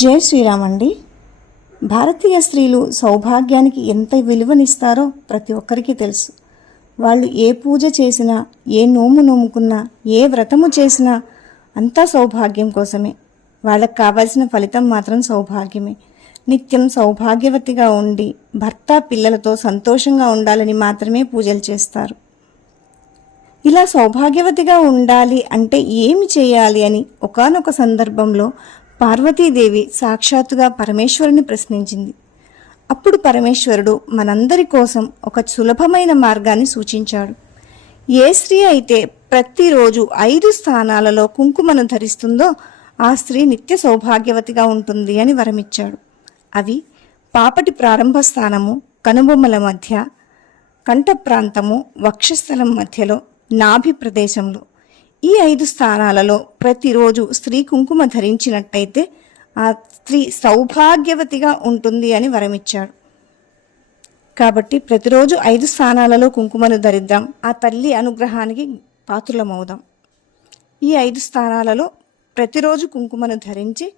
జై శ్రీరామ్ అండి. భారతీయ స్త్రీలు సౌభాగ్యానికి ఎంత విలువనిస్తారో ప్రతి ఒక్కరికి తెలుసు. వాళ్ళు ఏ పూజ చేసినా, ఏ నోము నోముకున్నా, ఏ వ్రతము చేసినా అంతా సౌభాగ్యం కోసమే. వాళ్ళకు కావాల్సిన ఫలితం మాత్రం సౌభాగ్యమే. నిత్యం సౌభాగ్యవతిగా ఉండి భర్త పిల్లలతో సంతోషంగా ఉండాలని మాత్రమే పూజలు చేస్తారు. ఇలా సౌభాగ్యవతిగా ఉండాలి అంటే ఏమి చేయాలి అని ఒకానొక సందర్భంలో పార్వతీదేవి సాక్షాత్తుగా పరమేశ్వరుని ప్రశ్నించింది. అప్పుడు పరమేశ్వరుడు మనందరి కోసం ఒక సులభమైన మార్గాన్ని సూచించాడు. ఏ స్త్రీ అయితే ప్రతిరోజు 5 స్థానాలలో కుంకుమను ధరిస్తుందో ఆ స్త్రీ నిత్య సౌభాగ్యవతిగా ఉంటుంది అని వరమిచ్చాడు. అవి పాపటి ప్రారంభ స్థానము, కనుబొమ్మల మధ్య, కంఠ ప్రాంతము, వక్షస్థలం మధ్యలో, నాభి ప్రదేశంలో. ఈ 5 స్థానాలలో ప్రతిరోజు స్త్రీ కుంకుమ ధరించినట్టయితే ఆ స్త్రీ సౌభాగ్యవతిగా ఉంటుంది అని వరమిచ్చాడు. కాబట్టి ప్రతిరోజు 5 స్థానాలలో కుంకుమను ధరిద్దాం, ఆ తల్లి అనుగ్రహానికి పాత్రులమవుదాం. ఈ 5 స్థానాలలో ప్రతిరోజు కుంకుమను ధరించి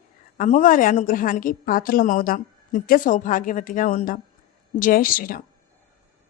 అమ్మవారి అనుగ్రహానికి పాత్రులమవుదాం. నిత్య సౌభాగ్యవతిగా ఉందాం. జై శ్రీరామ్.